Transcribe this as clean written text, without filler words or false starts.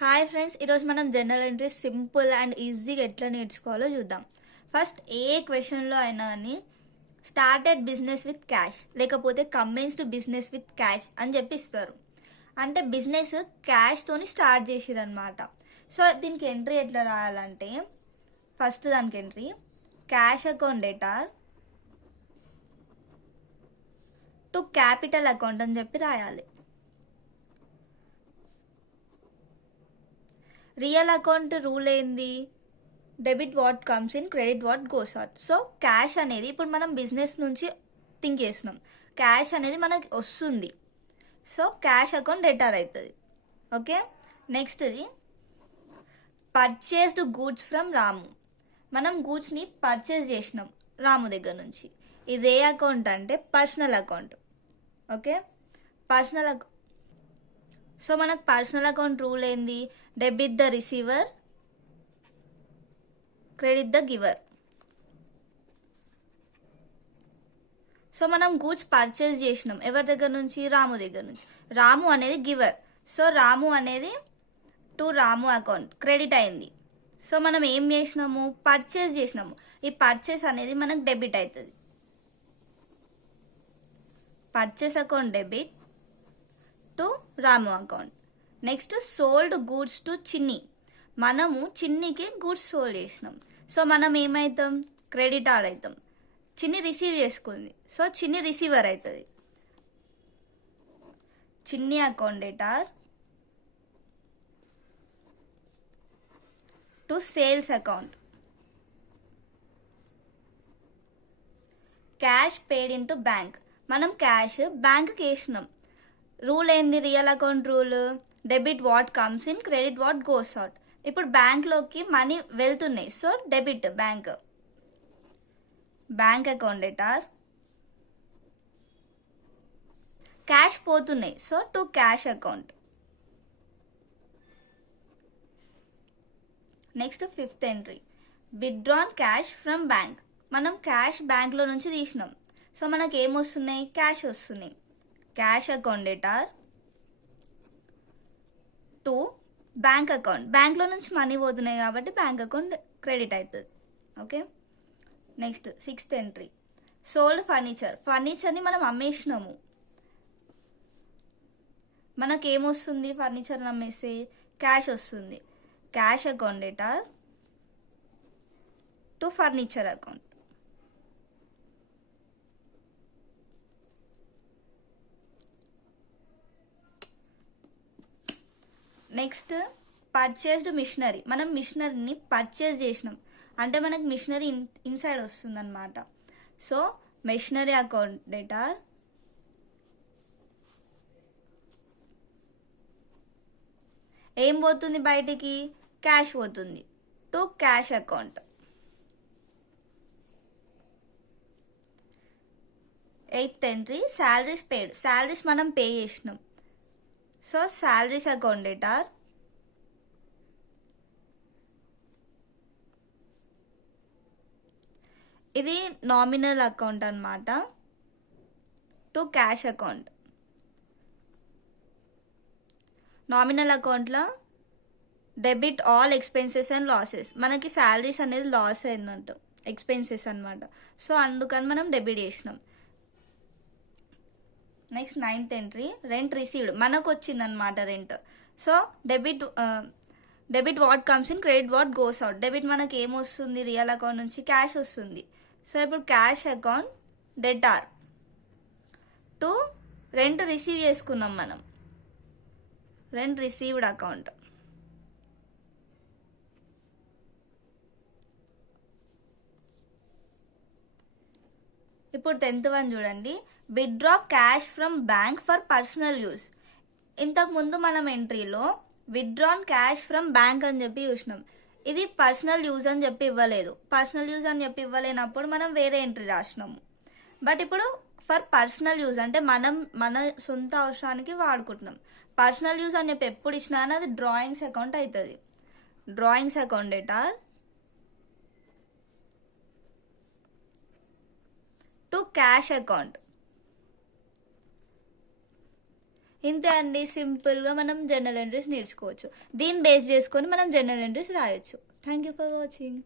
Hi friends, ఈరోజు మనం general entries simple and ఈజీగా ఎట్లా నేర్చుకోవాలో చూద్దాం. ఫస్ట్ ఏ క్వశ్చన్లో అయినా కానీ స్టార్టెడ్ బిజినెస్ విత్ క్యాష్ లేకపోతే కమెన్స్డ్ బిజినెస్ విత్ క్యాష్ అని చెప్పి ఇస్తారు. అంటే బిజినెస్ క్యాష్తోని స్టార్ట్ చేసిరనమాట. సో దీనికి ఎంట్రీ ఎట్లా రాయాలంటే ఫస్ట్ దానికి entry cash account debtor to capital account అని చెప్పి రాయాలి. రియల్ అకౌంట్ రూల్ ఏంది? Debit what comes in, credit what goes out. So cash అనేది ఇప్పుడు మనం బిజినెస్ నుంచి థింక్ చేసినాం, క్యాష్ అనేది మనకి వస్తుంది. సో క్యాష్ అకౌంట్ డెటార్ అవుతుంది. ఓకే, నెక్స్ట్ది పర్చేస్డ్ గూడ్స్ ఫ్రమ్ రాము. మనం గూడ్స్ని పర్చేస్ చేసినాం రాము దగ్గర నుంచి. ఇది ఏ అకౌంట్ అంటే personal account. Okay, personal account. So మనకు పర్సనల్ అకౌంట్ రూల్ ఏంది? Debit the receiver, credit the giver. So మనం గూడ్స్ పర్చేస్ చేసినాం ఎవరి దగ్గర నుంచి? రాము దగ్గర నుంచి. రాము అనేది గివర్. సో రాము అనేది టు రాము అకౌంట్ క్రెడిట్ అయింది. సో మనం ఏం చేసినాము? పర్చేస్ చేసినాము. ఈ పర్చేస్ అనేది మనకు డెబిట్ అవుతుంది. Purchase account debit to Ramu account. Next sold goods to చిన్ని. మనము చిన్నికి గూడ్స్ సోల్డ్ చేసినాం. సో మనం ఏమవుతాం? క్రెడిటార్ అవుతాం. చిన్ని రిసీవ్ చేసుకుంది, సో చిన్ని రిసీవర్ అవుతుంది. చిన్ని account debtor to sales account. Cash paid in to bank. మనం క్యాష్ బ్యాంక్కి వేసినాం. రూల్ ఏంది? Real account rule debit what comes in, credit what goes out. ఇప్పుడు బ్యాంక్లోకి మనీ వెళ్తున్నాయి, so debit bank. Bank account debtor. Cash పోతున్నాయి, so to cash account. Next fifth entry withdrawn cash from bank. మనం cash బ్యాంక్లో నుంచి తీసినాం. So మనకు ఏమొస్తున్నాయి? క్యాష్ వస్తున్నాయి. Cash account debtor to bank account. బ్యాంక్లో నుంచి మనీ పోతున్నాయి కాబట్టి బ్యాంక్ అకౌంట్ క్రెడిట్ అవుతుంది. Okay, next sixth entry sold furniture. ఫర్నిచర్ని మనం అమ్మేసినాము. మనకు ఏమొస్తుంది? ఫర్నిచర్ని అమ్మేస్తే క్యాష్ వస్తుంది. Cash account debtor to furniture account. Next purchased machinery. మనం మిషనరీని పర్చేస్ చేసినాం అంటే మనకు మిషనరీ ఇన్సైడ్ వస్తుంది అనమాట. సో మిషనరీ అకౌంట్ డేటార్ ఏం పోతుంది బయటికి? క్యాష్ పోతుంది to cash account. Eighth entry salaries paid. Salaries మనం పే చేసినాం. సో శాలరీస్ అకౌంట్ డేటార్ ఇది నామినల్ అకౌంట్ అనమాట టు క్యాష్ అకౌంట్. నామినల్ అకౌంట్లో debit all expenses and losses. మనకి శాలరీస్ అనేది లాస్ అయినట్టు, ఎక్స్పెన్సెస్ అనమాట. సో అందుకని మనం డెబిట్ చేసినాం. Next ninth entry rent received. మనకు వచ్చిందనమాట rent. So debit what comes in, credit what goes out. Debit మనకి ఏమొస్తుంది? రియల్ అకౌంట్ నుంచి క్యాష్ వస్తుంది. సో ఇప్పుడు cash account debtor to rent receive చేసుకున్నాం మనం, రెంట్ రిసీవ్డ్ అకౌంట్. ఇప్పుడు 10th వన్ చూడండి withdraw cash from bank for personal use. ఇంతకుముందు మనం ఎంట్రీలో విత్డ్రాన్ క్యాష్ ఫ్రమ్ బ్యాంక్ అని చెప్పి చూసినాం. ఇది పర్సనల్ యూజ్ అని చెప్పి ఇవ్వలేదు. పర్సనల్ యూజ్ అని చెప్పి ఇవ్వలేనప్పుడు మనం వేరే ఎంట్రీ రాసినాము. బట్ ఇప్పుడు ఫర్ పర్సనల్ యూజ్ అంటే మనం మన సొంత అవసరానికి వాడుకుంటున్నాం. పర్సనల్ యూజ్ అని చెప్పి ఎప్పుడు ఇచ్చినా అని అది డ్రాయింగ్స్ అకౌంట్ అవుతుంది. Drawings account debtor to cash account. ఇంతే అండి, సింపుల్గా మనం జర్నల్ ఎంట్రీస్ నేర్చుకోవచ్చు. దీన్ని బేస్ చేసుకొని మనం జర్నల్ ఎంట్రీస్ రాయొచ్చు. Thank you for watching.